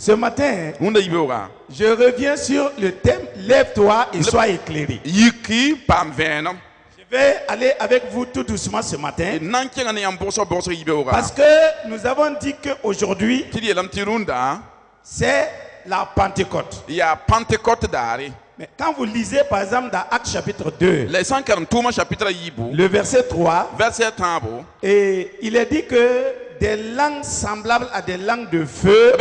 Ce matin, je reviens sur le thème Lève-toi et sois éclairé. Je vais aller avec vous tout doucement ce matin. Parce que nous avons dit qu'aujourd'hui, c'est la Pentecôte. Mais quand vous lisez par exemple dans Actes chapitre 2, le verset 3, et il est dit que des langues semblables à des langues de feu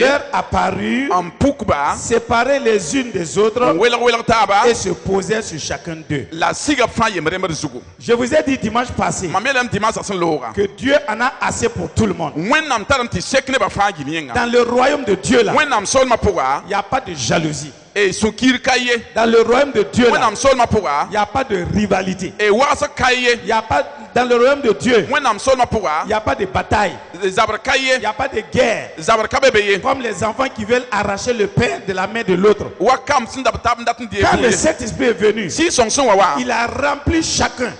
leur apparurent, séparées les unes des autres et se posaient sur chacun d'eux. Je vous ai dit dimanche passé que Dieu en a assez pour tout le monde. Dans le royaume de Dieu là, il n'y a pas de jalousie. Dans le royaume de Dieu là, il n'y a pas de rivalité. Il n'y a pas, dans le royaume de Dieu, il n'y a pas de bataille. Il n'y a pas de guerre. Comme les enfants qui veulent arracher le pain de la main de l'autre. Quand le Saint-Esprit est venu, il a rempli chacun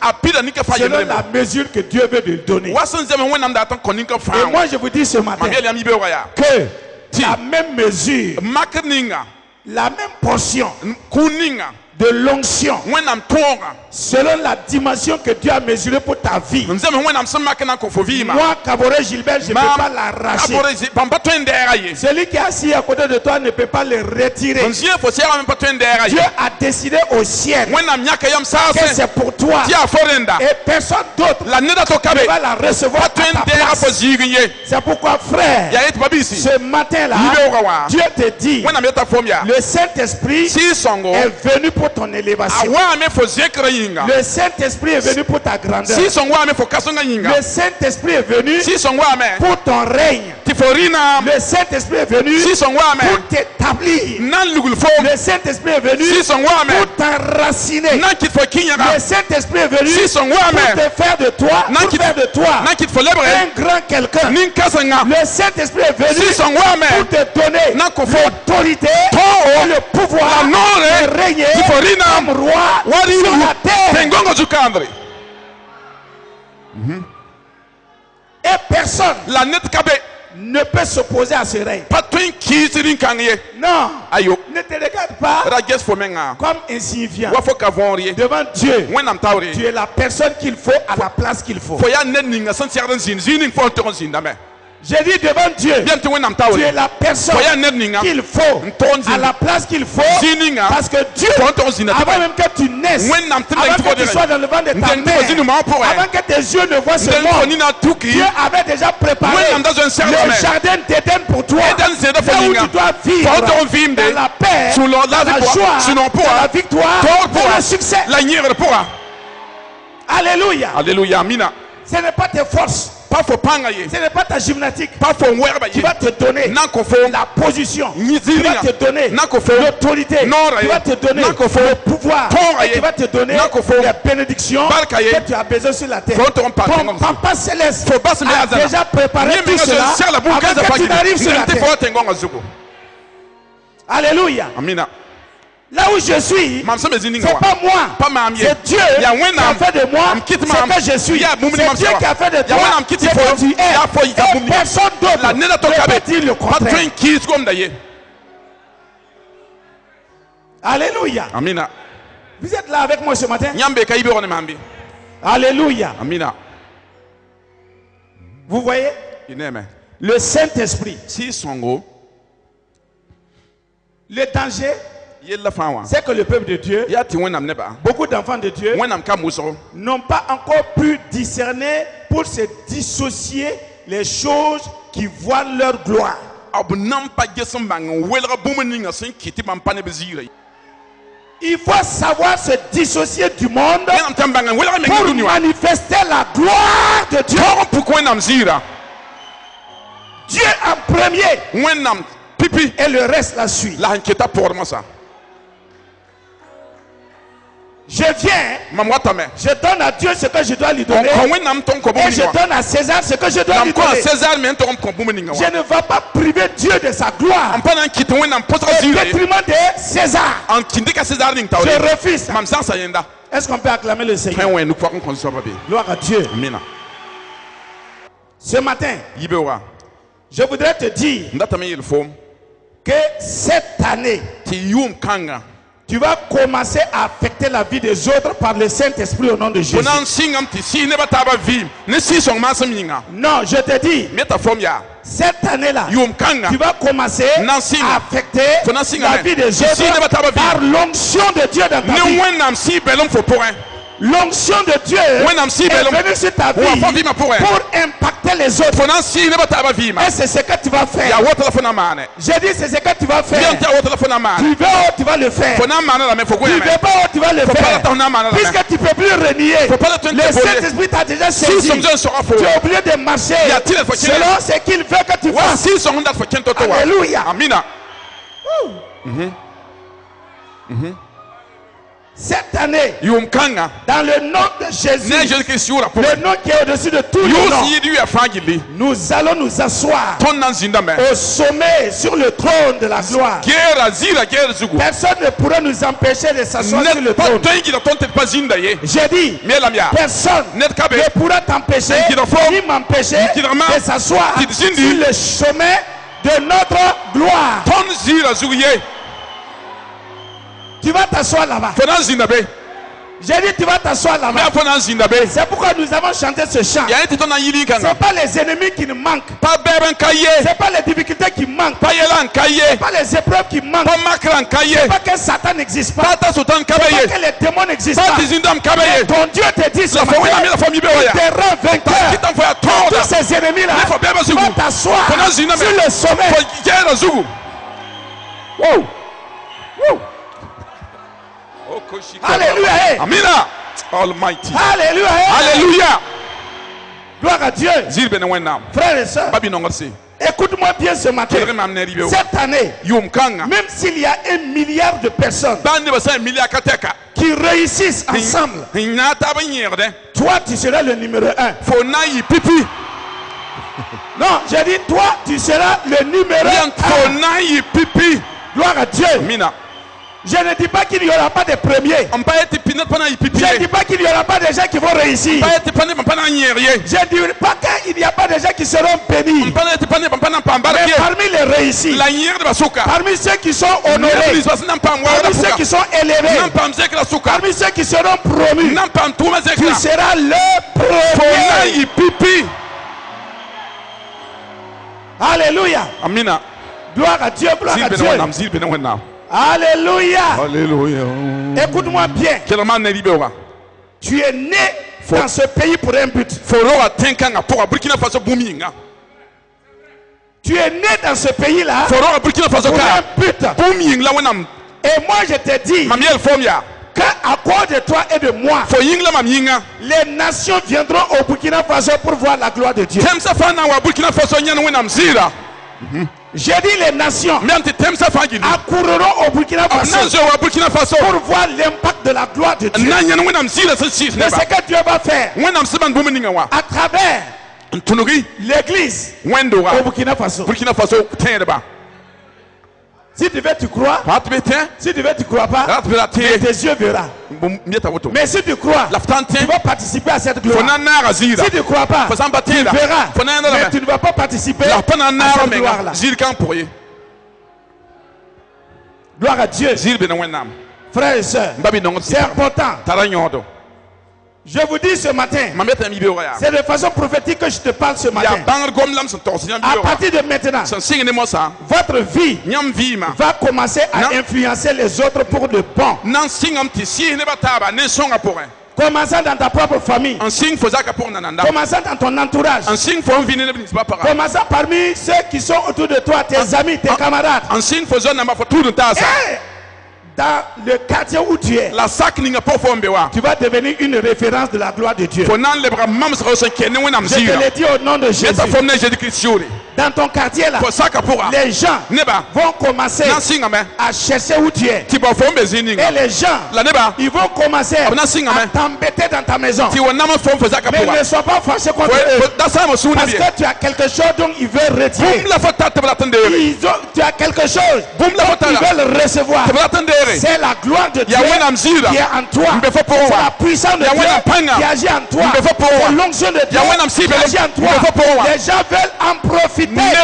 selon la mesure que Dieu veut lui donner. Et moi je vous dis ce matin que la même mesure, la même portion de l'onction, selon la dimension que Dieu a mesurée pour ta vie, moi, Kaboré Gilbert, je ne peux pas l'arracher. Celui qui est assis à côté de toi ne peut pas le retirer. Dieu a décidé au ciel que c'est pour toi et personne d'autre ne va la recevoir à ta place. C'est pourquoi, frère, ce matin-là, Dieu te dit, le Saint-Esprit est venu pour ton élévation. Le Saint-Esprit est venu pour ta grandeur. Le Saint-Esprit est venu pour ton règne. Le Saint-Esprit est venu pour t'établir. Le Saint-Esprit est venu pour t'enraciner. Le Saint-Esprit est venu pour te faire de toi, un grand quelqu'un. Le Saint-Esprit est venu pour te donner l'autorité et le pouvoir de régner comme roi sur la terre. Et personne ne peut s'opposer à ce règne. Non, ne te regarde pas comme insignifiant. Devant Dieu, tu es la personne qu'il faut à la place qu'il faut. J'ai dit devant Dieu, tu es la personne qu'il faut à la place qu'il faut, parce que Dieu, avant même que tu naisses, avant que tu sois dans le ventre de ta mère, avant que tes yeux ne voient ce monde, Dieu avait déjà préparé le jardin d'Éden pour toi, là où tu dois vivre dans la paix, dans la joie, dans la victoire, dans le succès. Alléluia. Alléluia. Amina. Ce n'est pas tes forces. Ce n'est pas ta gymnastique qui va te donner la position, qui va te donner l'autorité, qui va te donner le pouvoir, et qui va te donner les bénédictions que tu as besoin sur la terre. Ton Papa Céleste a déjà préparé tout cela avant que tu n'arrives sur la terre. Alléluia. Amina. Là où je suis, c'est pas moi, c'est Dieu qui a fait de moi ce que je suis. C'est Dieu qui a fait de toi ce que tu es. Et personne d'autre ne peut dire le contraire. Alléluia. Amina. Vous êtes là avec moi ce matin? Alléluia. Amina. Vous voyez? Le Saint-Esprit. Le danger, c'est que le peuple de Dieu, beaucoup d'enfants de Dieu, n'ont pas encore pu discerner pour se dissocier les choses qui voient leur gloire. Il faut savoir se dissocier du monde pour manifester la gloire de Dieu. Dieu en premier et le reste la suit. Je viens, je donne à Dieu ce que je dois lui donner, et je donne à César ce que je dois lui donner. Je ne vais pas priver Dieu de sa gloire au détriment de César. Je refuse. Est-ce qu'on peut acclamer le Seigneur? Gloire à Dieu. Ce matin, Je voudrais te dire que cette année, tu vas commencer à affecter la vie des autres par le Saint-Esprit au nom de Jésus. Non, je te dis, cette année-là, tu vas commencer à affecter la vie des autres par l'onction de Dieu dans ta vie. L'onction de Dieu est venue sur ta vie pour impacter les autres. Et c'est ce que tu vas faire. J'ai dit c'est ce que tu vas faire. Tu veux ou tu vas le faire. Tu veux pas ou tu vas le faire. Puisque tu ne peux plus renier. Le Saint-Esprit t'a déjà saisi. Tu es obligé de marcher selon ce qu'il veut que tu fasses. Alléluia. Cette année, dans le nom de Jésus, le nom qui est au-dessus de tous les noms, nous allons nous asseoir au sommet, sur le trône de la gloire. Personne ne pourra nous empêcher de s'asseoir sur le trône. J'ai dit, personne ne pourra t'empêcher, ni m'empêcher de s'asseoir sur le sommet de notre gloire. Tu vas t'asseoir là-bas. J'ai dit tu vas t'asseoir là-bas. C'est pourquoi nous avons chanté ce chant. Ce n'est pas les ennemis qui nous manquent. Ce n'est pas les difficultés qui manquent. Ce n'est pas les épreuves qui manquent. Ce n'est pas que Satan n'existe pas. Ce n'est pas que les démons n'existent pas. Mais ton Dieu te dit ce matin, il te rend vainqueur. Tous ces ennemis-là, tu vas t'asseoir sur le sommet. Wow. Wow. Alléluia. Amina. Almighty. Alléluia. Alléluia. Gloire à Dieu. Frères et sœurs, écoute-moi bien ce matin. Cette année, même s'il y a 1 milliard de personnes qui réussissent ensemble, toi tu seras le numéro 1. Non, j'ai dit toi tu seras le numéro 1. Gloire à Dieu. Je ne dis pas qu'il n'y aura pas de premiers. Je ne dis pas qu'il n'y aura pas de gens qui vont réussir. Je ne dis pas qu'il n'y a pas de gens qui seront bénis. Mais parmi les réussis, parmi ceux qui sont honorés, parmi ceux qui sont élevés, parmi ceux qui seront promus, tu seras le premier. Alléluia. Gloire à Dieu, gloire à Dieu. Alléluia. Alléluia. Écoute-moi bien. Tu es né dans ce pays pour un but. Tu es né dans ce pays-là pour un but. Et moi je te dis qu'à cause de toi et de moi, les nations viendront au Burkina Faso pour voir la gloire de Dieu. J'ai dit les nations accourront au Burkina Faso pour voir l'impact de la gloire de Dieu. Mais ce que Dieu va faire à travers l'église au Burkina Faso. Si tu veux, tu crois. Si tu veux, tu crois pas. Mais tes yeux verront. Mais si tu crois, tu vas participer à cette gloire. Si tu ne crois pas, tu verras. Mais tu ne vas pas participer à cette gloire-là. Gloire à Dieu. Frères et sœurs, c'est important. Je vous dis ce matin, c'est de façon prophétique que je te parle ce matin. À partir de maintenant, votre vie va commencer à influencer les autres pour le bon. Commençant dans ta propre famille. Commençant dans ton entourage. Commençant parmi ceux qui sont autour de toi, tes amis, tes camarades. Et dans le quartier où tu es, tu vas devenir une référence de la gloire de Dieu. Je te l'ai dit au nom de Jésus. Dans ton quartier là, les gens vont commencer à chercher où tu es. Et les gens, ils vont commencer à t'embêter dans ta maison. Mais ne sois pas fâché contre eux. Parce que tu as quelque chose dont ils veulent retirer. Tu as quelque chose dont ils veulent recevoir. C'est la gloire de Dieu qui est en toi. C'est la puissance de Dieu qui agit en toi. C'est l'onction de Dieu qui agit en toi. Les gens veulent en profiter palpiter.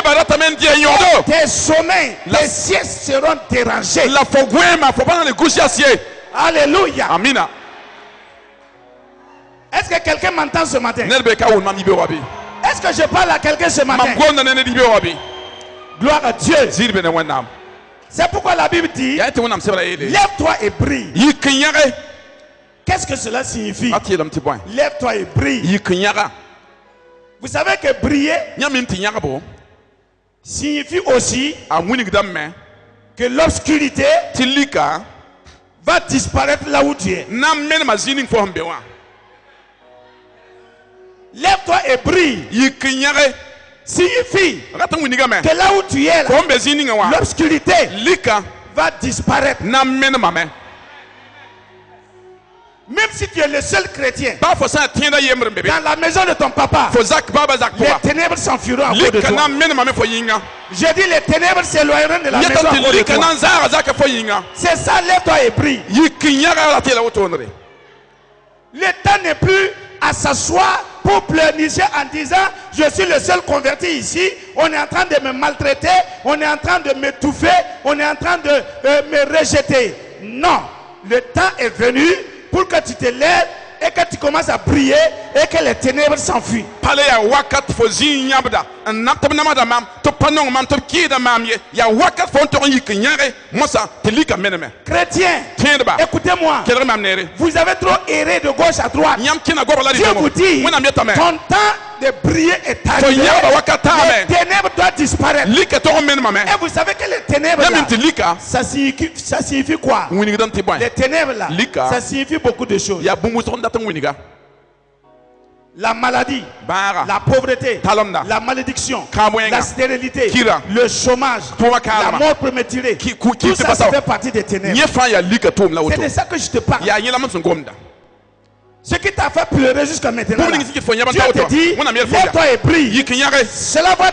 Tes sommets, tes siestes seront dérangés. Alléluia. Amina. Est-ce que quelqu'un m'entend ce matin? Est-ce que je parle à quelqu'un ce matin? Gloire à Dieu. C'est pourquoi la Bible dit, lève-toi et brille. Qu'est-ce que cela signifie? Lève-toi et brille. Vous savez que briller signifie aussi que l'obscurité va disparaître là où tu es. Lève-toi et brille signifie que là où tu es, l'obscurité va disparaître. Même si tu es le seul chrétien dans la maison de ton papa, les ténèbres s'enfuiront à cause de toi. Je dis les ténèbres s'éloigneront de la maison à cause de toi. C'est ça, lève-toi et brille. Le temps n'est plus à s'asseoir pour pleurnicher en disant je suis le seul converti ici, on est en train de me maltraiter, on est en train de m'étouffer, on est en train de me rejeter. Non, le temps est venu pour que tu te lèves et que tu commences à briller et que les ténèbres s'enfuient. Chrétien, écoutez-moi. Vous avez trop erré de gauche à droite. Dieu vous dit, ton temps de briller est arrivé. Les ténèbres doivent disparaître. Et vous savez que les ténèbres là, ça signifie quoi? Les ténèbres là, ça signifie beaucoup de choses. La maladie, la pauvreté, la malédiction, la stérilité, le chômage, la mort prématurée, tout ça, ça fait partie des ténèbres. C'est de ça que je te parle. Ce qui t'a fait pleurer jusqu'à maintenant, là, Dieu te dit, lève-toi et brille. Cela doit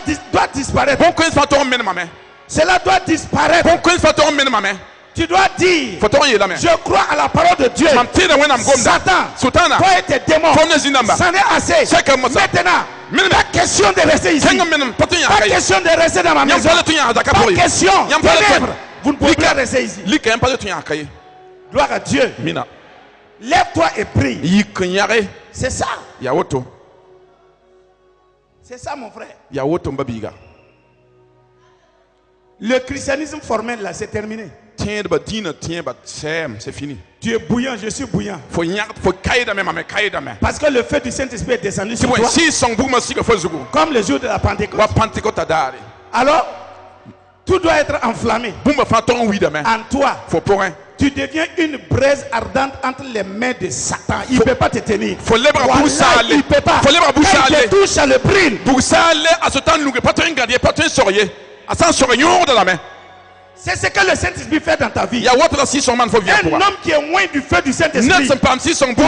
disparaître. Cela doit disparaître. Tu dois dire, je crois à la parole de Dieu. Satan, toi et tes démons, c'en est assez. Maintenant, pas question de rester ici. Pas question de rester dans ma maison. Pas question. Ténèbres, vous ne pouvez pas rester ici. Gloire à Dieu. Lève-toi et prie. C'est ça. C'est ça, mon frère. Le christianisme formel là, c'est terminé. C'est fini. Tu es bouillant, je suis bouillant. Parce que le feu du Saint-Esprit est descendu sur toi. Comme le jour de la Pentecôte. Alors, tout doit être enflammé. En toi. Tu deviens une braise ardente entre les mains de Satan. Il ne peut pas te tenir. Voilà, il ne peut pas. Quand il te touche, ça le brûle. C'est ce que le Saint-Esprit fait dans ta vie. Un homme qui est loin du feu du Saint-Esprit. Mon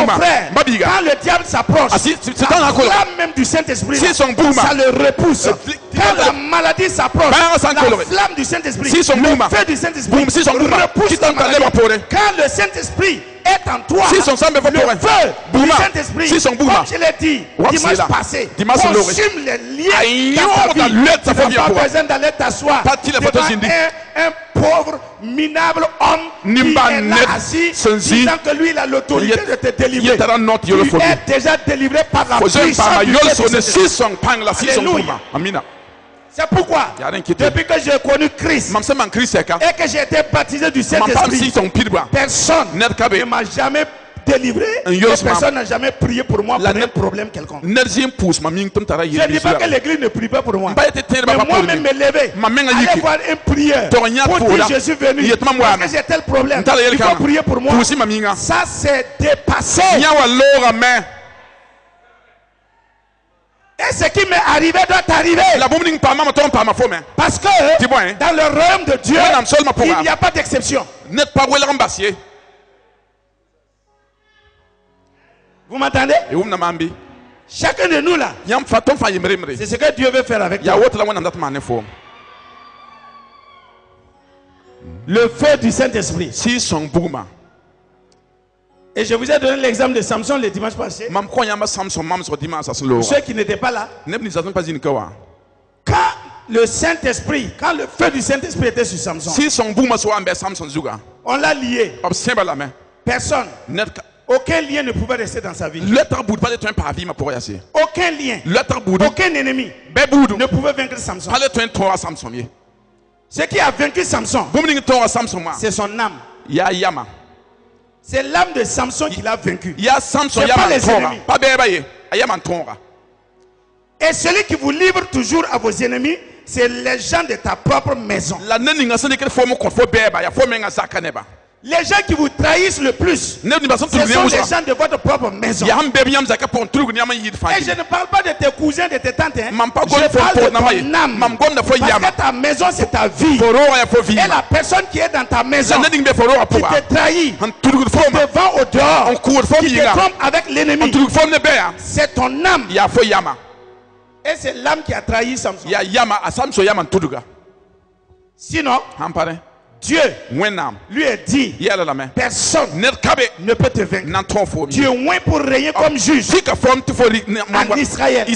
frère, quand le diable s'approche, la flamme même du Saint-Esprit, ça le repousse. Quand la maladie s'approche, la flamme du Saint-Esprit, le feu du Saint-Esprit repousse la maladie. Quand le Saint-Esprit est en toi, le feu du Saint-Esprit, comme je l'ai dit dimanche passé, consume les liens dans ta vie. Tu n'as pas besoin d'aller t'asseoir devant un pauvre, minable homme qui est là assis, disant que lui il a l'autorité de te délivrer. Tu es déjà délivré par la puissance du Saint-Esprit. Alléluia. C'est pourquoi, depuis que j'ai connu Christ et que j'ai été baptisé du Saint-Esprit, personne ne m'a jamais délivré et personne n'a jamais prié pour moi pour un problème quelconque. Je ne dis pas que l'église ne prie pas pour moi. Mais moi-même me lever, aller voir un prieur pour dire je suis venu parce que j'ai tel problème. Il faut prier pour moi. Ça c'est dépassé. Et ce qui m'est arrivé doit t'arriver. Parce que dans le royaume de Dieu, il n'y a pas d'exception. Vous m'entendez? Chacun de nous là, c'est ce que Dieu veut faire avec toi. Le feu du Saint-Esprit. Et je vous ai donné l'exemple de Samson le dimanche passé. Ceux qui n'étaient pas là. Quand le Saint-Esprit, quand le feu du Saint-Esprit était sur Samson, on l'a lié. Personne. Aucun lien ne pouvait rester dans sa vie. Aucun lien. Aucun ennemi ne pouvait vaincre Samson. Ce qui a vaincu Samson, c'est son âme. C'est l'âme de Samson qui l'a vaincu. C'est pas les ennemis. Et celui qui vous livre toujours à vos ennemis, c'est les gens de ta propre maison. Les gens qui vous trahissent le plus, ce sont les gens de votre propre maison. Et je ne parle pas de tes cousins, de tes tantes. Je parle de ton âme. Parce que ta maison, c'est ta vie. Et la personne qui est dans ta maison, qui te trahit, qui te vend au dehors, qui te trompe avec l'ennemi, c'est ton âme. Et c'est l'âme qui a trahi Samson. Sinon, Dieu lui a dit, personne ne peut te vaincre. Tu es loin pour régner comme juge en Israël.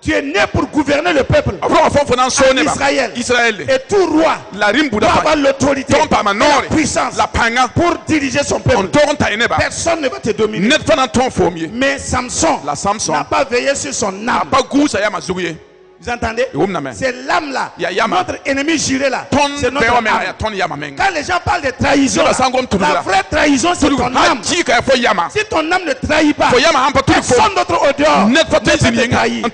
Tu es né pour gouverner le peuple en Israël. Et tout roi doit avoir l'autorité, la puissance pour diriger son peuple. Personne ne va te dominer. Mais Samson n'a pas veillé sur son âme. Vous entendez? C'est l'âme là. Notre ennemi juré là. C'est notre âme. Quand les gens parlent de trahison, la vraie trahison c'est ton âme. Si ton âme ne trahit pas, personne d'autre au dehors ne peut te trahir.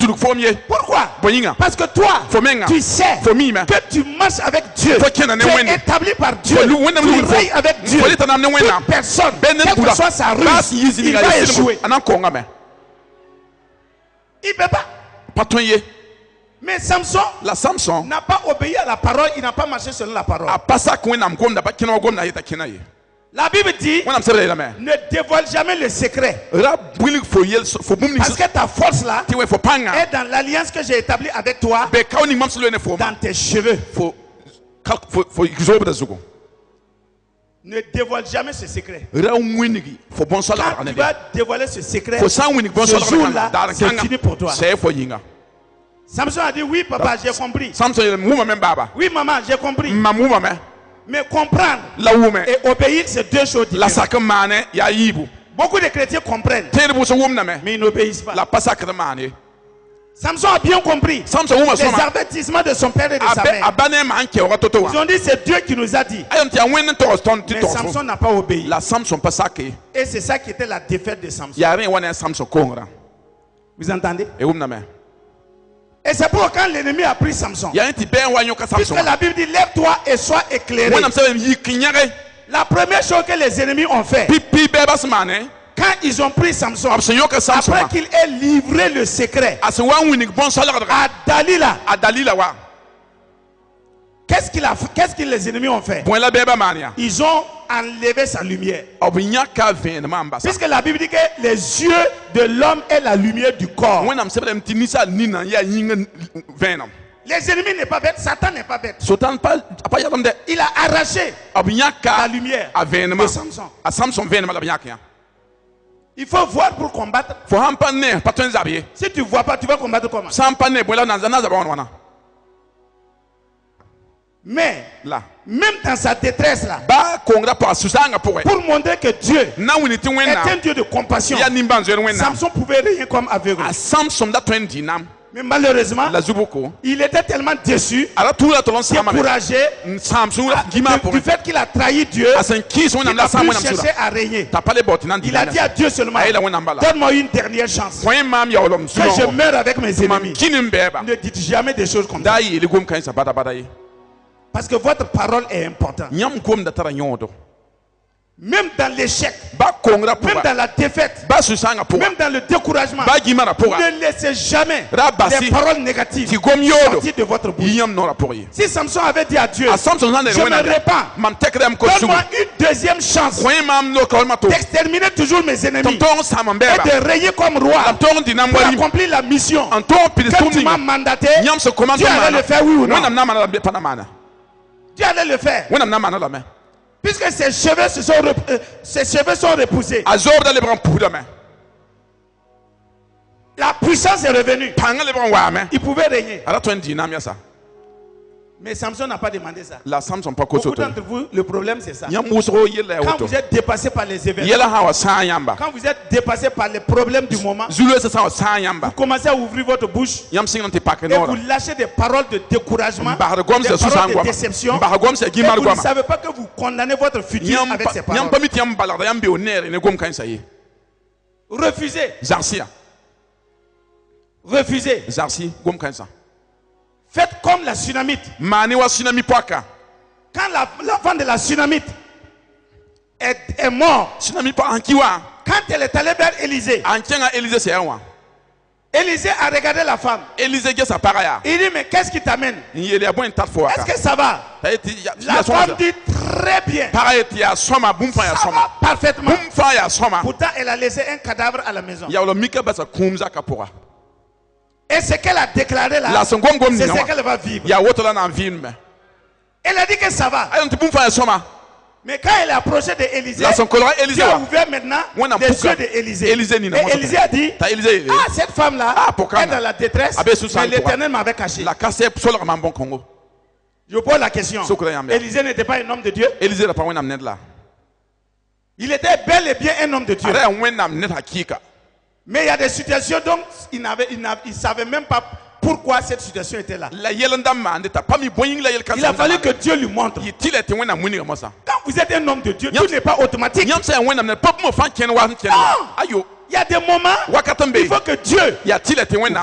Pourquoi? Parce que toi, tu sais que tu marches avec Dieu. Tu es établi par Dieu. Tu règnes avec Dieu. Toute personne, quelle que soit sa ruse, il va échouer. Il ne peut pas. Mais Samson n'a pas obéi à la parole, il n'a pas marché selon la parole. La Bible dit, ne dévoile jamais le secret. Parce que ta force là est dans l'alliance que j'ai établie avec toi, dans tes cheveux. Ne dévoile jamais ce secret. Quand tu vas dévoiler ce secret, ce jour-là, c'est fini pour toi. Samson a dit, oui papa, j'ai compris. Oui maman, j'ai compris. Mais comprendre et obéir, c'est deux choses différentes. Beaucoup de chrétiens comprennent, mais ils n'obéissent pas. Samson a bien compris les avertissements de son père et de sa mère. Ils ont dit, c'est Dieu qui nous a dit. Mais Samson n'a pas obéi. Et c'est ça qui était la défaite de Samson. Vous entendez? Et c'est pourquoi quand l'ennemi a pris Samson, puisque la Bible dit, lève-toi et sois éclairé. La première chose que les ennemis ont fait, quand ils ont pris Samson, après qu'il ait livré le secret à Dalila, qu'est-ce que les ennemis ont fait? Ils ont enlevé sa lumière. Puisque la Bible dit que les yeux de l'homme est la lumière du corps. Les ennemis n'est pas bête, Satan n'est pas bête. Il a arraché la lumière de Samson. Il faut voir pour combattre. Si tu ne vois pas, tu vas combattre comment? Mais même dans sa détresse là, pour montrer que Dieu est un Dieu de compassion, Samson pouvait régner comme aveugle. Mais malheureusement, il était tellement déçu, découragé du fait qu'il a trahi Dieu, qu'il n'a plus cherché à régner. Il a dit à Dieu seulement, donne-moi une dernière chance, que je meure avec mes ennemis. Ne dites jamais des choses comme ça. Parce que votre parole est importante. Même dans l'échec, même dans la défaite, même dans le découragement, ne laissez jamais les paroles négatives sortir de votre bouche. Si Samson avait dit à Dieu, je me répands, donne-moi une deuxième chance d'exterminer toujours mes ennemis et de régner comme roi pour accomplir la mission que tu m'as mandaté, Dieu allait le faire, oui ou non? Dieu allait le faire. Puisque ses cheveux sont repoussés. La puissance est revenue. Il pouvait régner. Mais Samson n'a pas demandé ça. La Samson pas Beaucoup d'entre vous, le problème c'est ça. Quand vous êtes dépassé par les événements, quand vous êtes dépassé par les problèmes du moment, vous commencez à ouvrir votre bouche et vous lâchez des paroles de découragement, des paroles de déception, et vous ne savez pas que vous condamnez votre futur avec ces paroles. Refusez. Refusez. Faites comme la Sunamite. Quand l'enfant de la Sunamite est mort, quand elle est allée vers Élisée, Élisée a regardé la femme. Il dit, mais qu'est-ce qui t'amène? Est-ce que ça va? La femme dit très bien. Ça va parfaitement. Pourtant, elle a laissé un cadavre à la maison. Et ce qu'elle a déclaré là, c'est ce qu'elle va vivre. Elle a dit que ça va. Mais quand elle est approchée d'Élisée, Dieu a ouvert maintenant les yeux d'Élisée. Et Élisée a dit, ah, cette femme-là est dans la détresse, mais l'Éternel m'avait caché. Je pose la question. Élisée n'était pas un homme de Dieu? Il était bel et bien un homme de Dieu. Mais il y a des situations dont il ne savait même pas pourquoi cette situation était là. Il a fallu que Dieu lui montre. Quand vous êtes un homme de Dieu, tout n'est pas automatique. Non. Il y a des moments où il faut que Dieu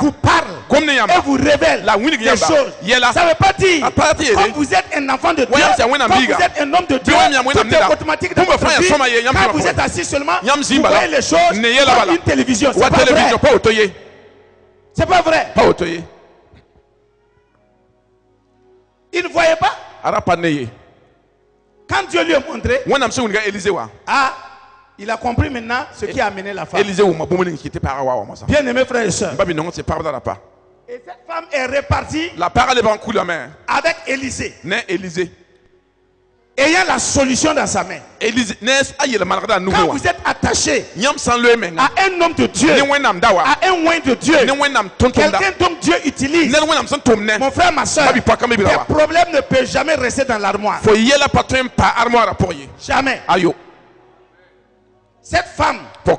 vous parle et vous révèle des choses. Ça ne veut pas dire quand vous êtes un enfant de Dieu, quand vous êtes un homme de Dieu, tout est automatique dans votre vie. Quand vous êtes assis seulement, vous voyez les choses comme une télévision. C'est pas vrai. C'est pas vrai. Il ne voyait pas. Quand Dieu lui a montré, il a compris maintenant ce qui a amené la femme. Bien aimé frères et sœurs. Et cette femme est repartie avec Élisée. Ayant la solution dans sa main. Quand vous êtes attaché à un homme de Dieu, à un oint de Dieu, quelqu'un dont Dieu utilise, mon frère, ma soeur, tes problèmes ne peuvent jamais rester dans l'armoire. Jamais. Cette femme, elle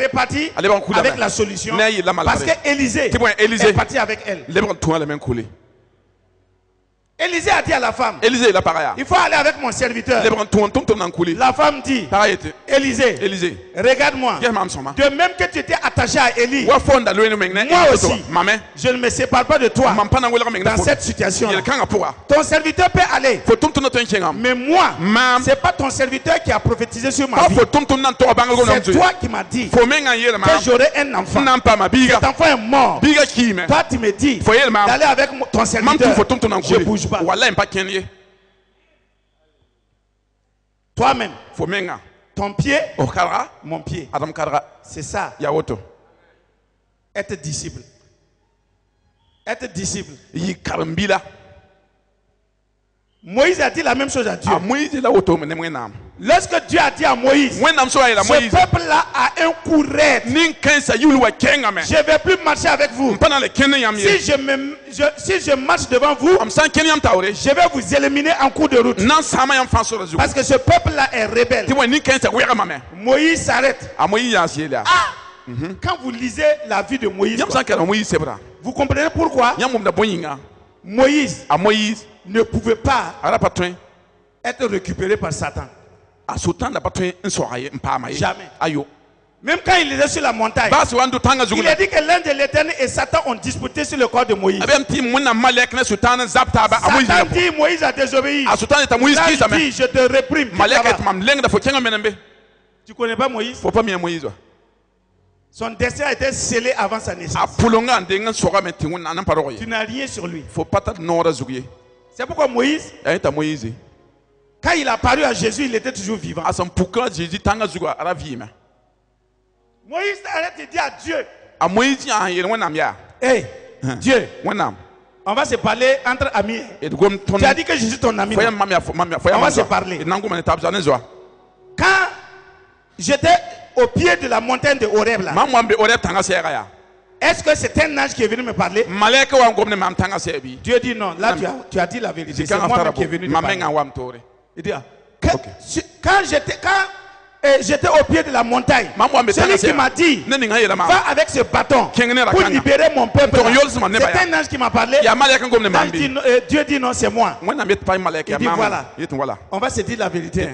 est repartie avec la solution parce qu'Élisée est parti avec elle. Élisée a dit à la femme, il faut aller avec mon serviteur. La femme dit, Élisée, regarde-moi. De même que tu étais attaché à Élie, moi aussi, je ne me sépare pas de toi dans cette situation. Ton serviteur peut aller, mais moi, ce n'est pas ton serviteur qui a prophétisé sur ma vie. C'est toi qui m'as dit que j'aurai un enfant. Cet enfant est mort. Toi, tu me dis d'aller avec ton serviteur. Je bouge pas. Toi-même, ton pied, mon pied. C'est ça. Être disciple. Être disciple. Moïse a dit la même chose à Dieu. Lorsque Dieu a dit à Moïse, ce peuple-là a un coup raide. Je ne vais plus marcher avec vous. Si je marche devant vous, je vais vous éliminer en cours de route. Parce que ce peuple-là est rebelle. Moïse s'arrête. Quand vous lisez la vie de Moïse, vous comprenez pourquoi Moïse ne pouvait pas être récupéré par Satan. Jamais. Même quand il était sur la montagne, il a dit que l'un de l'Éternel et Satan ont disputé sur le corps de Moïse. Satan dit, Moïse a désobéi. Là, il dit, je te réprime. Tu connais pas Moïse? Son destin a été scellé avant sa naissance. Tu n'as rien sur lui. C'est pourquoi Moïse, quand il a apparu à Jésus, il était toujours vivant. Moïse arrête de dire à Dieu, hey, Dieu, on va se parler entre amis. Tu as dit que je suis ton ami. On va se parler. Quand j'étais au pied de la montagne de Horeb, là, Est-ce que c'est un ange qui est venu me parler? Dieu dit non. Là, tu as dit la vérité. C'est moi qui est venu me parler. Il dit, quand j'étais au pied de la montagne, celui qui m'a dit, va avec ce bâton pour libérer mon peuple. C'est un ange qui m'a parlé. Dieu dit non, c'est moi. Il dit voilà, on va se dire la vérité.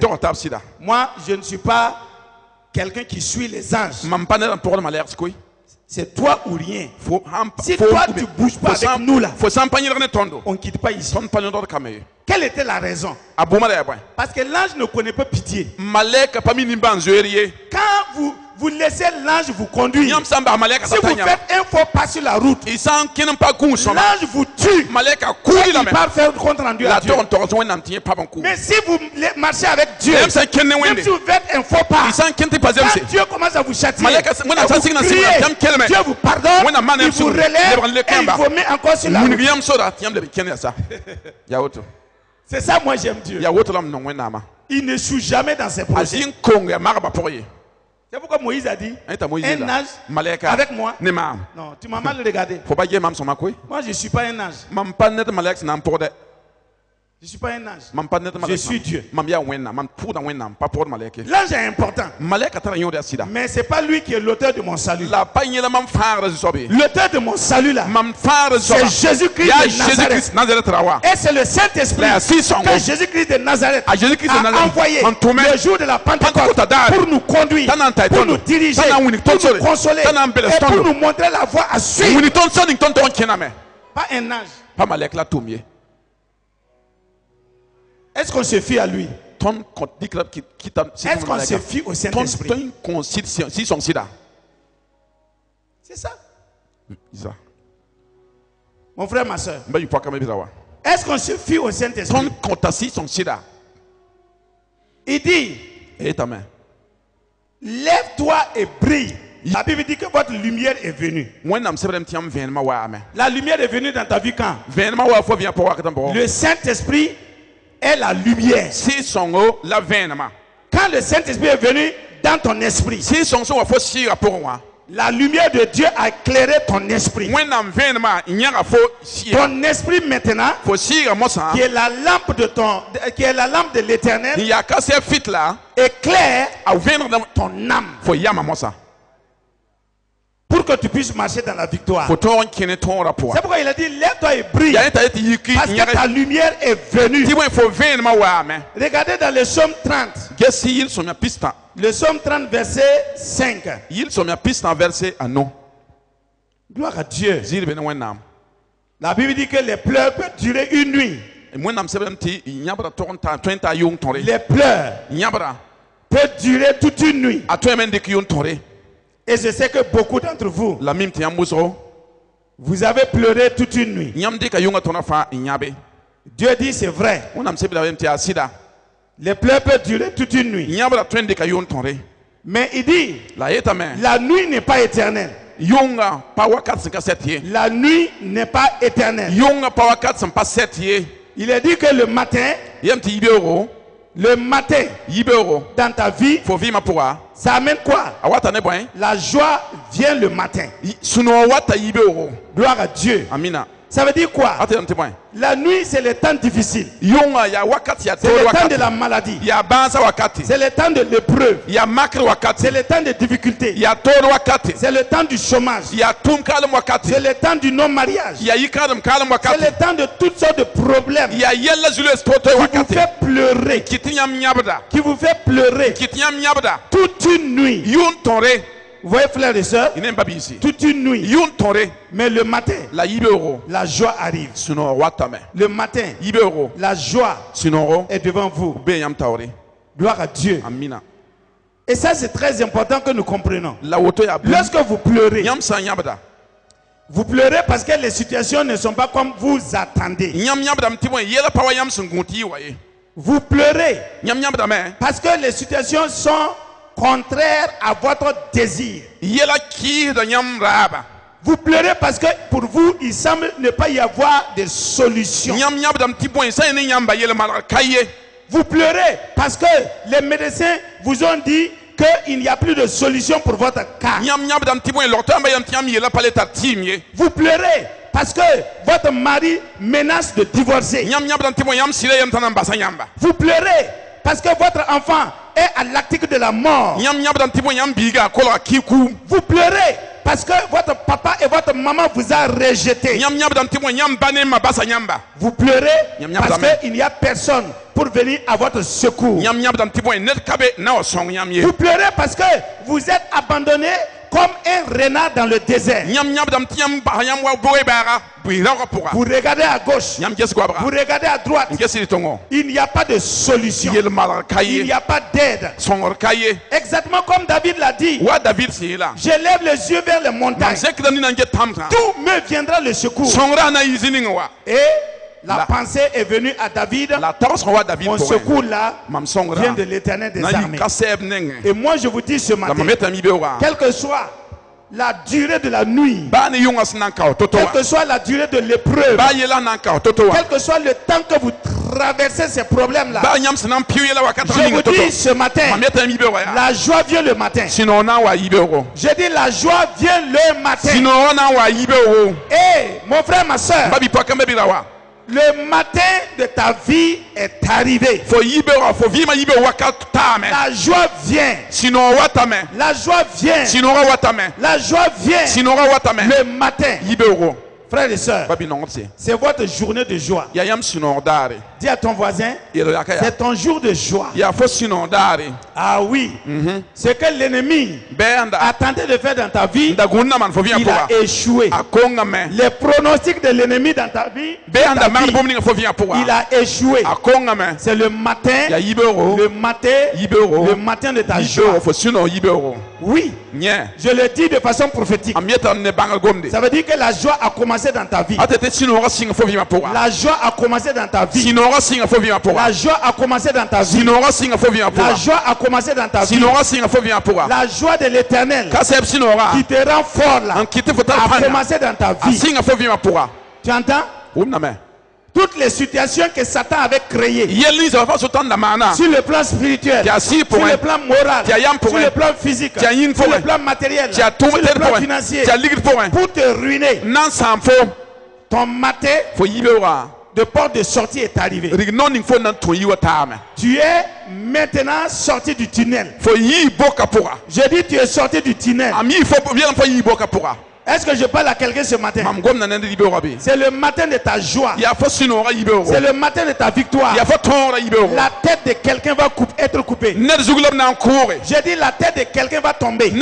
Moi, je ne suis pas quelqu'un qui suit les anges. C'est toi ou rien. Si toi tu ne bouges pas avec nous là, on ne quitte pas ici. Quelle était la raison? Parce que l'ange ne connaît pas pitié. Quand vous laissez l'ange vous conduire, si vous faites un faux pas sur la route, l'ange vous tue. Il part faire compte rendu à Dieu. Mais si vous marchez avec Dieu, même si vous faites un faux pas, quand Dieu commence à vous châtier, Dieu vous pardonne, il vous relève et il vous met encore sur la route. C'est ça, moi j'aime Dieu. Il ne joue jamais dans ses projets. C'est pourquoi Moïse a dit un ange avec moi. Non, tu m'as mal regardé. Moi je ne suis pas un ange. Je ne suis pas un ange. Je suis Dieu. L'ange est important. Mais ce n'est pas lui qui est l'auteur de mon salut. L'auteur de mon salut là, c'est Jésus-Christ de Nazareth. Et c'est le Saint-Esprit que Jésus-Christ de Nazareth a envoyé le jour de la Pentecôte pour nous conduire, pour nous diriger, pour nous consoler et pour nous montrer la voie à suivre. Pas un ange. Est-ce qu'on se fie à lui? Est-ce qu'on se fie au Saint-Esprit? C'est ça. Mon frère, ma soeur. Est-ce qu'on se fie au Saint-Esprit? Il dit, lève-toi et brille. La Bible dit que votre lumière est venue. La lumière est venue dans ta vie quand? Le Saint-Esprit est la lumière. Quand le Saint-Esprit est venu dans ton esprit, la lumière de Dieu a éclairé ton esprit. Ton esprit maintenant, qui est la lampe de l'Éternel, éclaire ton âme. Pour que tu puisses marcher dans la victoire. C'est pourquoi il a dit lève-toi et brille. Parce que ta lumière est venue. Regardez dans le psaume 30. Le psaume 30 verset 5. Gloire à Dieu. La Bible dit que les pleurs peuvent durer une nuit. Les pleurs peuvent durer toute une nuit. Et je sais que beaucoup d'entre vous, vous avez pleuré toute une nuit. Dieu dit c'est vrai. Les pleurs peuvent durer toute une nuit. Mais il dit, la nuit n'est pas éternelle. La nuit n'est pas éternelle. Il est dit que le matin, dans ta vie, ça amène quoi? La joie vient le matin. Gloire à Dieu. Ça veut dire quoi? La nuit, c'est le temps difficile. C'est le temps de la maladie. C'est le temps de l'épreuve. C'est le temps de difficulté. C'est le temps du chômage. C'est le temps du non-mariage. C'est le temps de toutes sortes de problèmes qui vous fait pleurer toute une nuit. Vous voyez, frères et sœurs, toute une nuit. Mais le matin, la joie arrive. Le matin, la joie est devant vous. Gloire à Dieu. Et ça, c'est très important que nous comprenions. Lorsque vous pleurez, vous pleurez parce que les situations ne sont pas comme vous attendez. Vous pleurez parce que les situations sont contraires à votre désir. Vous pleurez parce que pour vous, il semble ne pas y avoir de solution. Vous pleurez parce que les médecins vous ont dit qu'il n'y a plus de solution pour votre cas. Vous pleurez parce que votre mari menace de divorcer. Vous pleurez parce que votre enfant est à l'article de la mort. Vous pleurez parce que votre papa et votre maman vous a rejeté. Vous pleurez parce qu'il n'y a personne pour venir à votre secours. Vous pleurez parce que vous êtes abandonné comme un renard dans le désert. Vous regardez à gauche, vous regardez à droite. Il n'y a pas de solution. Il n'y a pas d'aide. Exactement comme David l'a dit. Je lève les yeux vers les montagnes. D'où me viendra le secours? Et la pensée est venue à David. Mon secours là vient de l'Éternel des armées. Et moi je vous dis ce matin, quelle que soit la durée de la nuit, quelle que soit la durée de l'épreuve, quel que soit le temps que vous traversez ces problèmes là, je vous dis ce matin, la joie vient le matin. Je dis la joie vient le matin. Et mon frère, ma soeur, le matin de ta vie est arrivé. La joie vient. La joie vient. La joie vient. Le matin. Frères et sœurs, c'est votre journée de joie. Dis à ton voisin, c'est ton jour de joie. Ah oui, ce que l'ennemi a tenté de faire dans ta vie, il a échoué. Les pronostics de l'ennemi dans ta vie, il a échoué. C'est le matin, le matin de ta joie. Oui, je le dis de façon prophétique. Ça veut dire que la joie a commencé dans ta vie. La joie a commencé dans ta vie. La joie a commencé dans ta vie. La joie a commencé dans ta vie. La joie de l'Éternel qui te rend fort là a commencé dans ta vie. Tu entends? Toutes les situations que Satan avait créées sur le plan spirituel, sur le plan moral, sur le plan physique, sur le plan matériel, sur le plan financier, pour te ruiner, ton matin de porte de sortie est arrivé. Tu es maintenant sorti du tunnel. Je dis tu es sorti du tunnel. Est-ce que je parle à quelqu'un ce matin? C'est le matin de ta joie. C'est le matin de ta victoire. La tête de quelqu'un va être coupée. J'ai dit la tête de quelqu'un va tomber.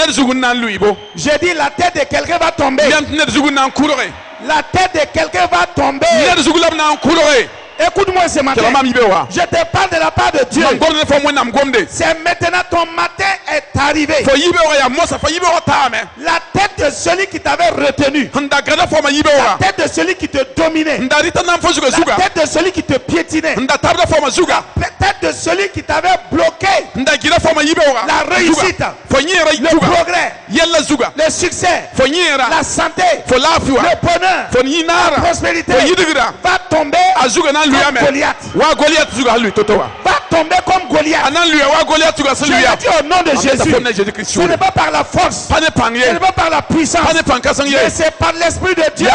J'ai dit la tête de quelqu'un va tomber. La tête de quelqu'un va tomber. Écoute-moi ce matin. Je te parle de la part de Dieu. C'est maintenant ton matin est arrivé. La tête de celui qui t'avait retenu. La tête de celui qui te dominait. La tête de celui qui te piétinait. La tête de celui qui t'avait bloqué. La réussite. Le progrès. Le succès. La santé. Le bonheur. La prospérité. Va tomber. Goliath. Va tomber comme Goliath. Je le dis au nom de Jésus. Ce n'est pas par la force. Ce n'est pas par la puissance. Mais c'est par l'Esprit de Dieu.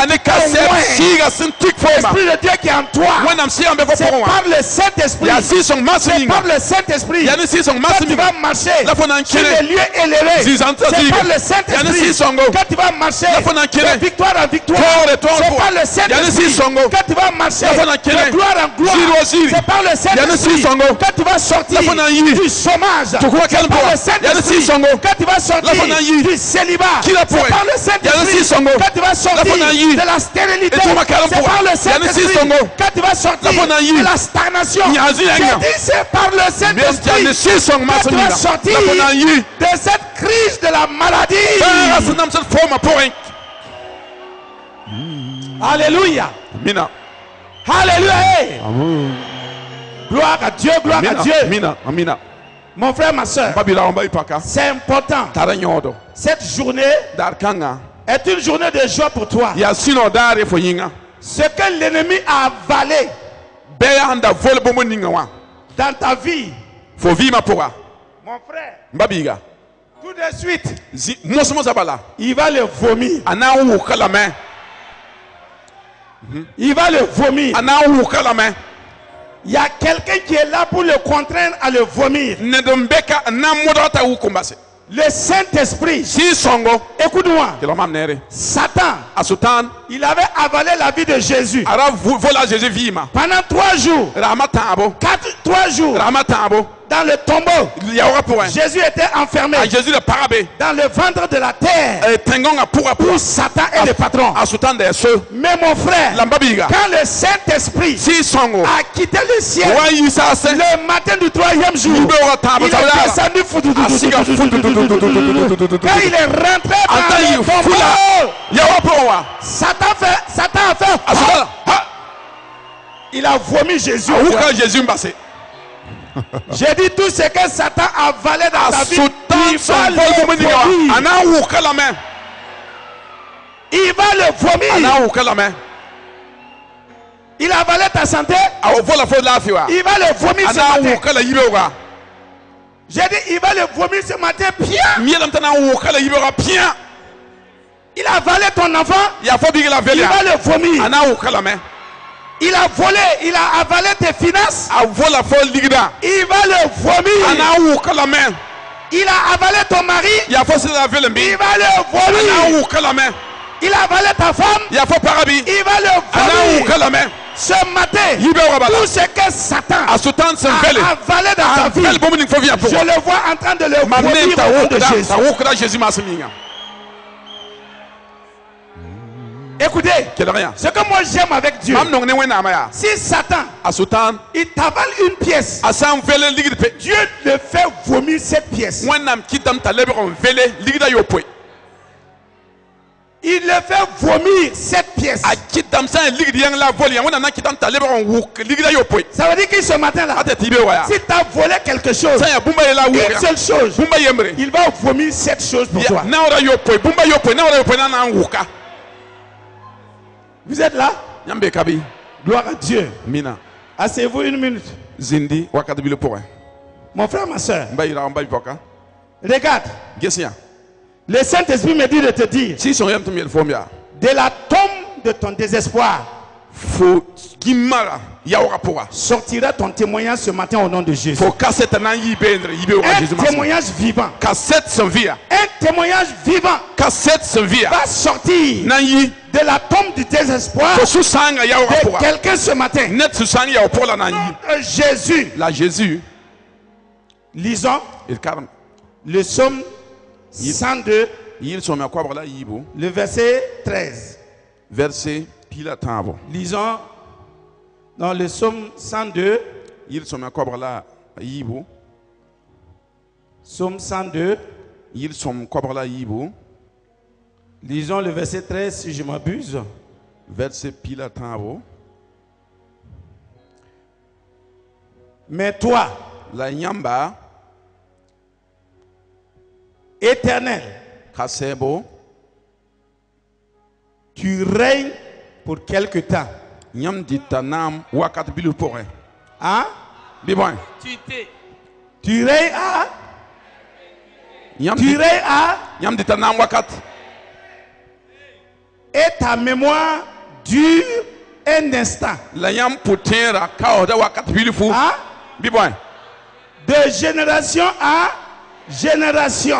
L'Esprit de Dieu qui est en toi. C'est par le Saint-Esprit. C'est par le Saint-Esprit. Quand tu vas marcher sur les lieux élevés, c'est par le Saint-Esprit. Quand tu vas marcher de victoire en victoire, c'est par le Saint-Esprit. Quand tu vas marcher de gloire en gloire, c'est par le Saint-Esprit. Quand tu vas sortir du chômage, c'est par le Saint-Esprit. Quand tu vas sortir du célibat, c'est par le Saint-Esprit. Quand tu vas sortir de la stérilité, c'est par le Saint-Esprit. Quand tu vas sortir de la stagnation, c'est par le Saint-Esprit. Quand tu vas sortir de cette crise de la maladie. Alléluia. Alléluia. Gloire à Dieu, gloire à Dieu. Mon frère, ma soeur, c'est important. Cette journée est une journée de joie pour toi. Ce que l'ennemi a avalé dans ta vie, mon frère, Tout de suite, il va le vomir. Il va le vomir. Il y a quelqu'un qui est là pour le contraindre à le vomir. Le Saint-Esprit, écoute-moi, Satan, il avait avalé la vie de Jésus. Pendant 3 jours, 3 jours, dans le tombeau, Jésus était enfermé dans le ventre de la terre où Satan est le patron. Mais mon frère, quand le Saint-Esprit a quitté le ciel le matin du 3e jour, il est descendu. Quand il est rentré dans le tombeau, Satan a fait il a vomi Jésus. J'ai dit tout ce que Satan a avalé dans ta vie, il va le vomir. Il a avalé ta santé, il va le vomir ce matin. J'ai dit il va le vomir ce matin. Il a avalé ton enfant, il va le vomir. Il a volé, il a avalé tes finances, il va le vomir. Il a avalé ton mari, il va le vomir. Il a avalé ta femme, il va le vomir. Ce matin, tout ce que Satan a avalé dans ta vie, je le vois en train de le vomir au nom de Jésus. Écoutez, ce que moi j'aime avec Dieu, si Satan il t'avale une pièce, Dieu le fait vomir cette pièce. Il le fait vomir cette pièce. Ça veut dire que ce matin-là, si tu as volé quelque chose, une seule chose, il va vomir cette chose pour toi. Vous êtes là? Gloire à Dieu. Asseyez-vous une minute. Mon frère, ma soeur, regarde. Le Saint-Esprit me dit de te dire, de la tombe de ton désespoir, sortira ton témoignage ce matin au nom de Jésus. Un témoignage vivant. Un témoignage vivant va sortir de la tombe du désespoir de quelqu'un ce matin. Jésus. Lisons le psaume 102, le verset 13. Lisons dans le psaume 102. Psaume 102. Lisons le verset 13 si je m'abuse. Mais toi, Éternel, tu règnes pour quelque temps. Hein? Tu règnes à? Tu règnes à? Et ta mémoire dure un instant. Hein? De génération à génération.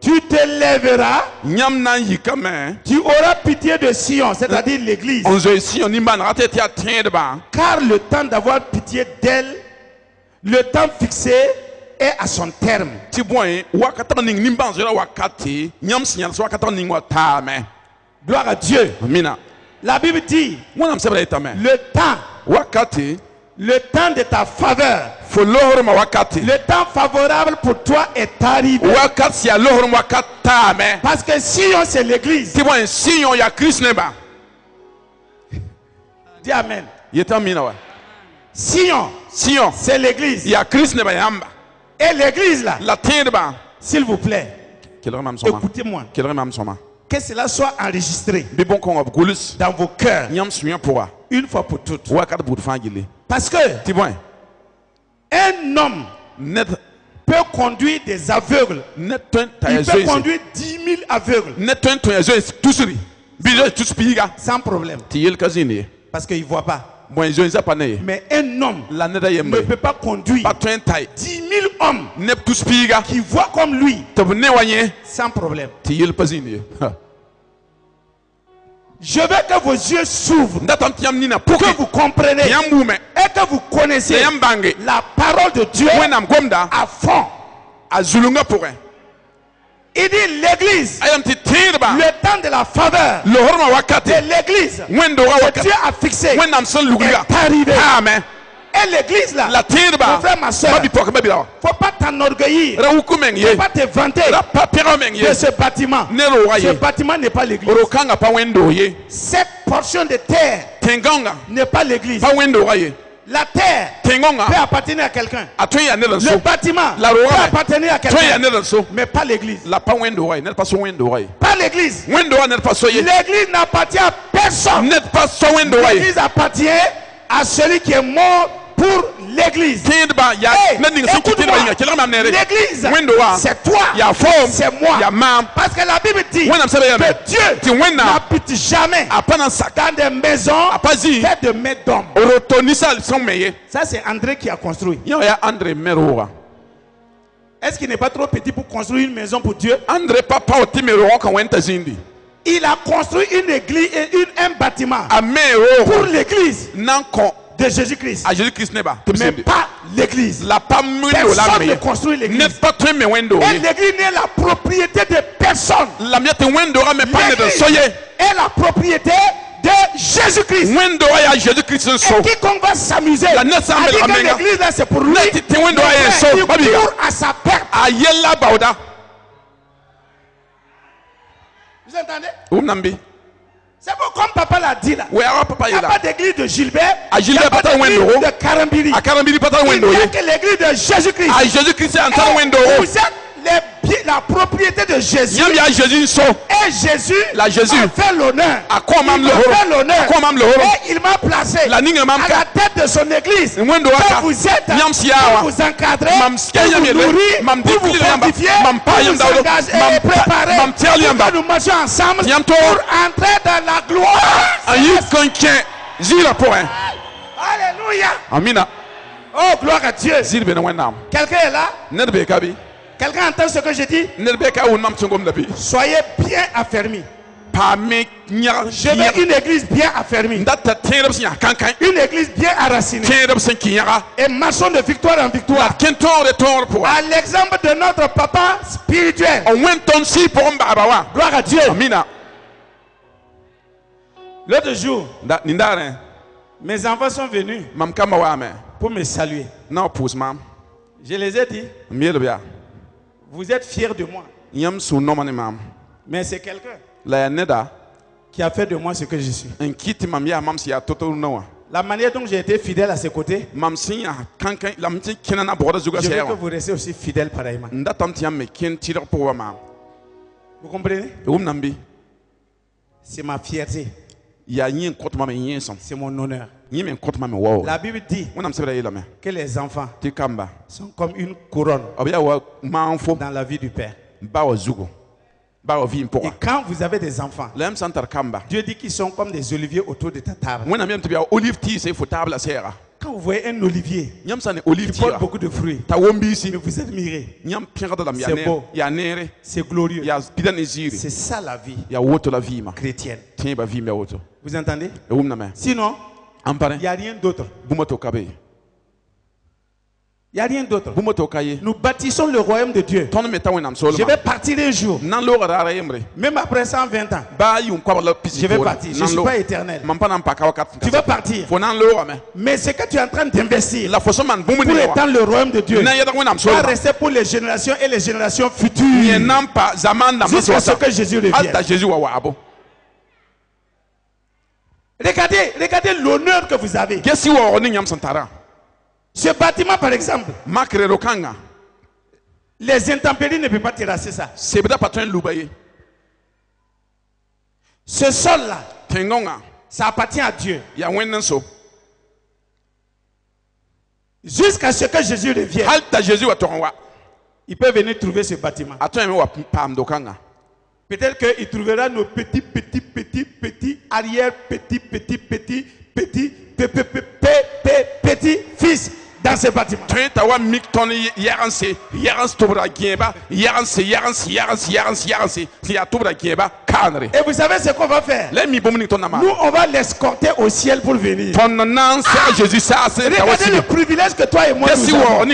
Tu te lèveras. Tu auras pitié de Sion, c'est-à-dire l'église. Car le temps d'avoir pitié d'elle, le temps fixé est à son terme. Gloire à Dieu. La Bible dit, le temps de ta faveur, le temps favorable pour toi est arrivé. Parce que Sion c'est l'église. Dis amen. Sion c'est l'église. Et l'église là, s'il vous plaît, écoutez-moi. Que cela soit enregistré dans vos cœurs une fois pour toutes. Parce que un homme peut conduire des aveugles. Il peut conduire 10 000 aveugles. Sans problème. Parce qu'il ne voit pas. Mais un homme ne peut pas conduire 10 000 hommes qui voient comme lui sans problème. Je veux que vos yeux s'ouvrent, pour que vous compreniez et que vous connaissiez la parole de Dieu à fond. Il dit l'église, le temps de la faveur de l'église que Dieu a fixé est arrivé. Amen. Et l'église là, mon frère, ma soeur, il ne faut pas t'enorgueillir, il ne faut pas te vanter de ce bâtiment. Ce bâtiment n'est pas l'église. Cette portion de terre n'est pas l'église. La terre peut appartenir à quelqu'un. Le bâtiment peut appartenir à quelqu'un. Mais pas l'église. Pas l'église. L'église n'appartient à personne. L'église appartient à celui qui est mort pour l'église. L'église, c'est toi, c'est moi. Parce que la Bible dit que Dieu n'habite jamais dans des maisons faites de mains d'hommes. Ça, c'est André qui a construit. Est-ce qu'il n'est pas trop petit pour construire une maison pour Dieu? Il a construit une église et un bâtiment pour l'église de Jésus-Christ. Mais pas l'église. Personne ne construit l'église. Et l'église n'est la propriété de personne. L'église est la propriété de Jésus-Christ. Et quiconque va s'amuser à dire que l'église c'est pour lui, il court à sa perte. Vous entendez? C'est bon, comme papa l'a dit là. Il n'y a pas d'église de Gilbert. Il n'y a pas d'église de Karambiri. Il n'y a que l'église de Jésus-Christ. Vous êtes la propriété de Jésus. Et Jésus a fait l'honneur. Et il m'a placé à la tête de son église. Quand vous êtes, pour vous encadrer, pour vous nourrir, pour vous fortifier, pour vous engager et préparer, pour que nous marchions ensemble pour entrer dans la gloire. Alléluia. Amina. Oh, gloire à Dieu. Quelqu'un est là? Quelqu'un entend ce que je dis? Soyez bien affermis. Je veux une église bien affermie. Une église bien enracinée. Et marchons de victoire en victoire. À l'exemple de notre papa spirituel. Gloire à Dieu. L'autre jour, mes enfants sont venus pour me saluer. Je les ai dit, vous êtes fiers de moi. Mais c'est quelqu'un qui a fait de moi ce que je suis. La manière dont j'ai été fidèle à ses côtés, je veux que vous restez aussi fidèles pareillement. Vous comprenez? C'est ma fierté. C'est mon honneur. La Bible dit que les enfants sont comme une couronne dans la vie du Père. Et quand vous avez des enfants, Dieu dit qu'ils sont comme des oliviers autour de ta table. Quand vous voyez un olivier qui porte beaucoup de fruits, mais vous admirez, c'est beau, c'est glorieux. C'est ça la vie chrétienne. Vous entendez? Sinon, il n'y a rien d'autre. Il n'y a rien d'autre. Nous bâtissons le royaume de Dieu. Je vais partir un jour. Même après 120 ans. Je vais partir. Je ne suis pas éternel. Tu vas partir. Mais ce que tu es en train d'investir pour étendre le royaume de Dieu va rester pour les générations et les générations futures. Jusqu'à ce que Jésus revienne. Regardez l'honneur que vous avez. Ce bâtiment, par exemple, les intempéries ne peuvent pas terrasser ça. Ce sol-là, ça appartient à Dieu. Jusqu'à ce que Jésus revienne. Il peut venir trouver ce bâtiment. Peut-être qu'il trouvera nos petits arrière, petits fils dans ce bâtiment. Et vous savez ce qu'on va faire? Nous, on va l'escorter au ciel pour venir. Regardez le privilège que toi et moi nous avons.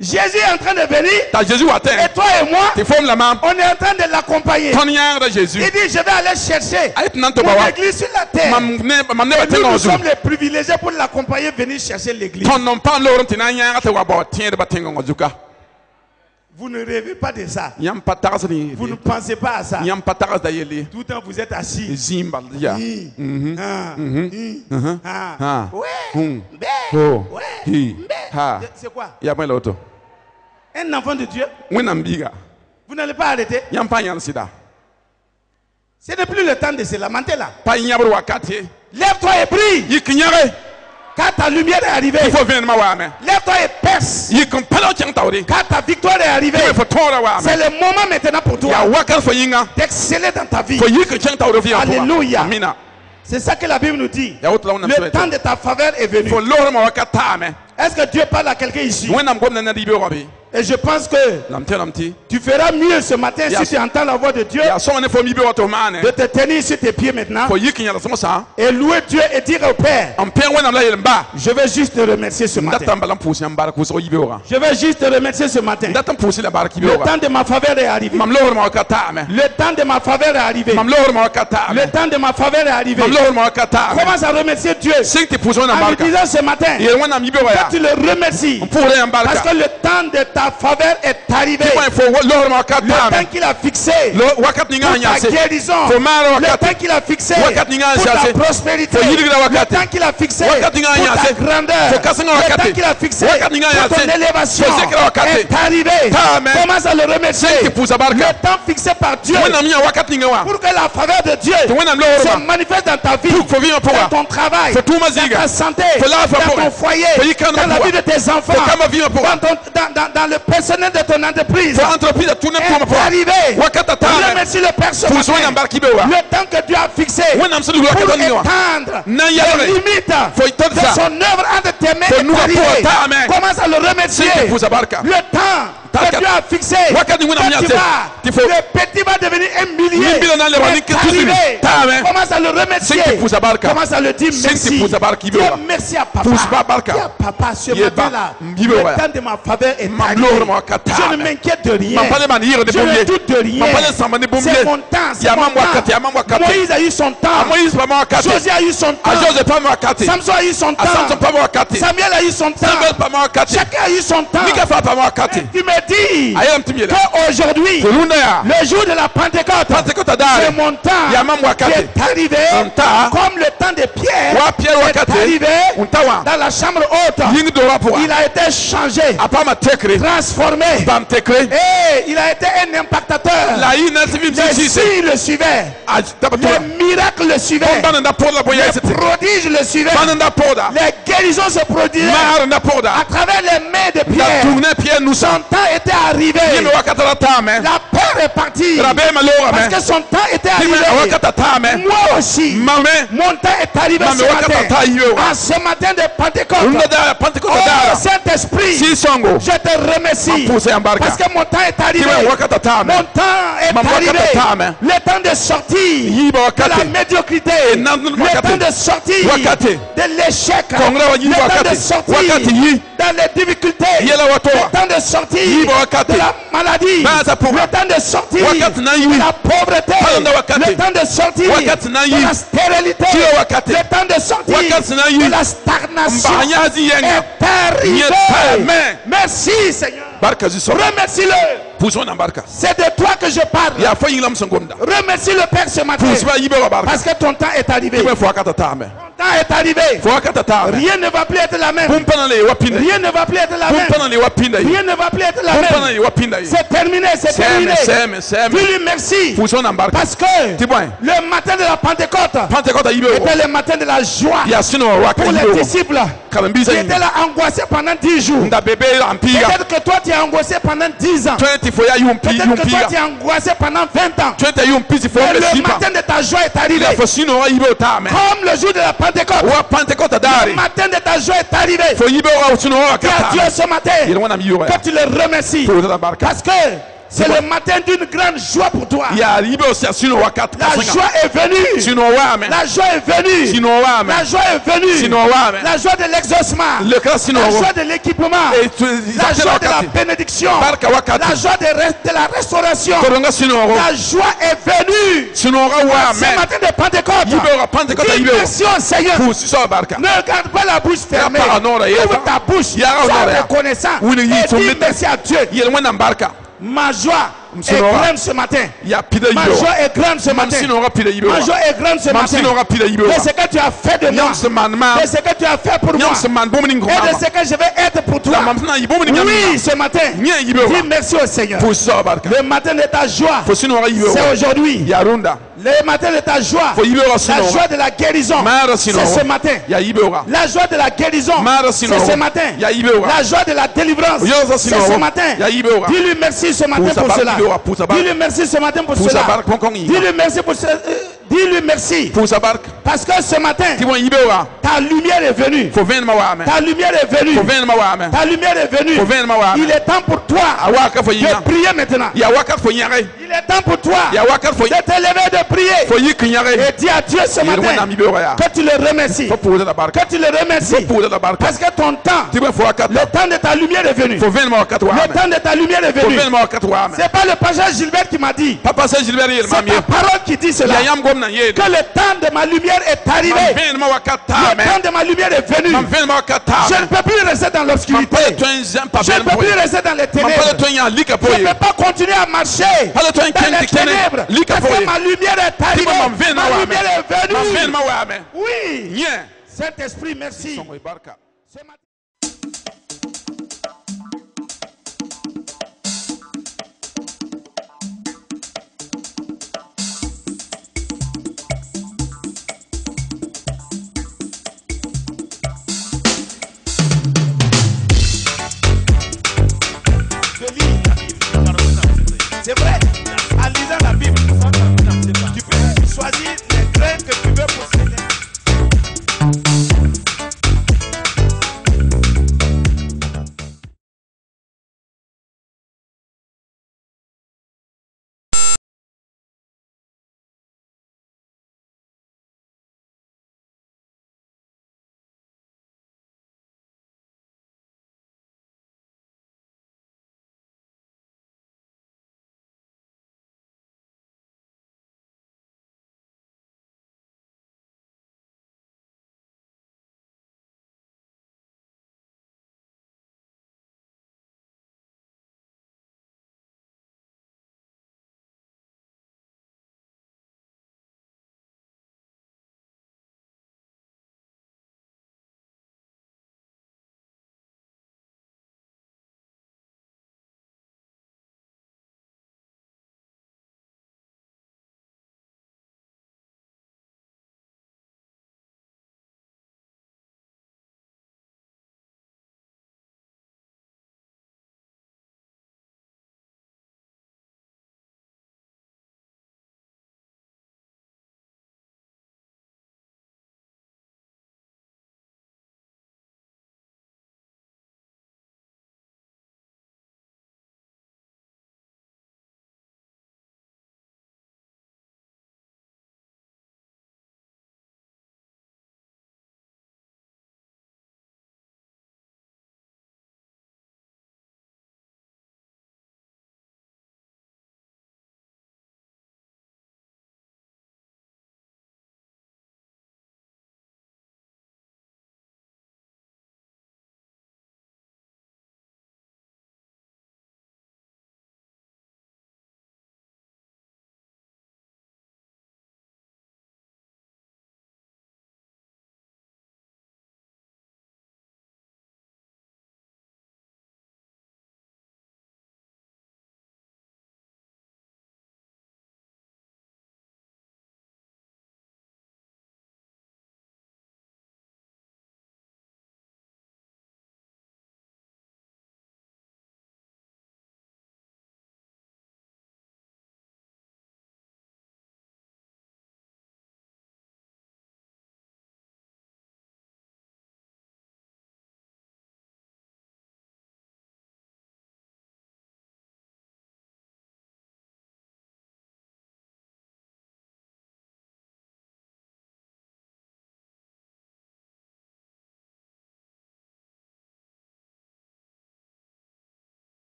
Jésus est en train de venir. Et toi et moi, on est en train de l'accompagner. Il dit, je vais aller chercher mon église sur la terre. Et nous sommes les privilégiés pour l'accompagner, venir chercher l'église. Vous ne rêvez pas de ça. Vous ne pensez pas à ça. Tout le temps vous êtes assis. C'est quoi? Un enfant de Dieu. Vous n'allez pas arrêter. Ce n'est plus le temps de se lamenter là. Lève-toi et prie. Car ta lumière est arrivée. Lève-toi et perce. Car ta victoire est arrivée. C'est le moment maintenant pour toi d'exceller dans ta vie. Alléluia. C'est ça que la Bible nous dit. Le temps de ta faveur est venu. Est-ce que Dieu parle à quelqu'un ici? Et je pense que tu feras mieux ce matin si tu entends la voix de Dieu de te tenir sur tes pieds maintenant et louer Dieu et dire au Père, je veux juste te remercier ce matin. Je veux juste te remercier ce matin. Le temps de ma faveur est arrivé. Le temps de ma faveur est arrivé. Le temps de ma faveur est arrivé. Commence à remercier Dieu en lui disant ce matin que tu le remercies parce que le temps de ta faveur est arrivé. Le temps qu'il a fixé pour ta guérison, le temps qu'il a fixé pour ta prospérité, le temps qu'il a fixé pour ta grandeur, le temps qu'il a fixé pour ton élévation est arrivé. Commence à le remercier. Le temps fixé par Dieu pour que la faveur de Dieu se manifeste dans ta vie, dans ton travail, dans ta santé, dans ton foyer, dans la vie de tes enfants, dans le personnel de ton entreprise. Est arrivé. Remercie le personnel. Le temps que Dieu a fixé pour étendre les limites de son œuvre entre tes mains est arrivé. Commence à le remercier. Le temps que Dieu a fixé, le petit va devenir un millier. Commence à le remercier. Commence à le dire merci. Dis merci à papa. Dis à papa ce matin-là. Le temps de ma faveur est arrivé. Je ne m'inquiète de rien. Je ne doute de rien. C'est mon temps. C'est mon temps. Moïse a eu son temps. Josué a eu son temps. Samson a eu son temps. Samuel a eu son temps. Chacun a eu son temps. Tu me dis qu'aujourd'hui, le jour de la Pentecôte, c'est mon temps qui est arrivé comme le temps de Pierre est arrivé dans la chambre haute. Il a été changé, transformé, et il a été un impactateur. Les signes le suivaient, les miracles le suivaient, les prodiges le suivaient, les guérisons se produisaient à travers les mains de Pierre. Son temps était arrivé. La peur est partie parce que son temps était arrivé. Moi aussi, mon temps est arrivé ce matin. À ce matin de Pentecôte, oh Saint-Esprit, je te remercie parce que mon temps est arrivé. Mon temps est arrivé. Le temps de sortir de la médiocrité, le temps de sortir de l'échec, le temps de sortir dans les difficultés, le temps de sortir de la maladie, le temps de sortir de la pauvreté, le temps de sortir de la stérilité, le temps de sortir de la stagnation est arrivé. Merci Seigneur. Remercie-le. C'est de toi que je parle. Remercie le Père ce matin. Parce que ton temps est arrivé. Ton temps est arrivé. Rien ne va plus être la même. Rien ne va plus être la même. Rien ne va plus être la même. C'est terminé, c'est terminé. Dis-lui merci. Parce que le matin de la Pentecôte était le matin de la joie pour les disciples. Qui étaient là angoissés pendant 10 jours. Peut-être que toi tu es angoissé pendant 10 ans. Peut-être que toi tu es angoissé pendant 20 ans. Et le matin de ta joie est arrivé. Comme le jour de la Pentecôte. Le matin de ta joie est arrivé. Dis à Dieu ce matin que tu le remercies. Parce que c'est le matin d'une grande joie pour toi. La joie est venue. La joie est venue. La joie est venue. La joie de l'exaucement. La joie de l'équipement. La joie de la bénédiction. La joie de la restauration. La joie est venue. Ce matin de Pentecôte. Dis merci au Seigneur. Ne garde pas la bouche fermée. Ouvre ta bouche. Sois reconnaissant. Et dis merci à Dieu. Ma joie est grande ce matin. Ma joie est grande ce matin. Ma joie est grande ce matin. De ce que tu as fait de moi. De ce que tu as fait pour moi. Et de ce que je vais être pour toi. Oui, ce matin. Dis merci au Seigneur. Le matin de ta joie, c'est aujourd'hui. Le matin de ta joie, la joie de la guérison, c'est ce matin. La joie de la guérison, c'est ce matin. La joie de la délivrance, c'est ce matin. Dis-lui merci ce matin pour cela. Dis-lui merci ce matin pour cela. Dis-lui merci pour cela. Dis-lui merci. Parce que ce matin, ta lumière est venue. Ta lumière est venue. Ta lumière est venue. Il est temps pour toi de prier maintenant. Il est temps pour toi de te lever de prier. Et dis à Dieu ce matin que tu le remercies. Que tu le remercies. Parce que ton temps, le temps de ta lumière est venu. Le temps de ta lumière est venu. C'est pas le pasteur Gilbert qui m'a dit. C'est ta parole qui dit cela. Que le temps de ma lumière est arrivé. Le temps de ma lumière est venu. Je ne peux plus rester dans l'obscurité. Je ne peux plus rester dans les ténèbres. Je ne peux pas continuer à marcher dans les ténèbres. Parce que ma lumière est arrivée. Ma lumière est venue. Oui. Saint-Esprit, merci. Ce matin.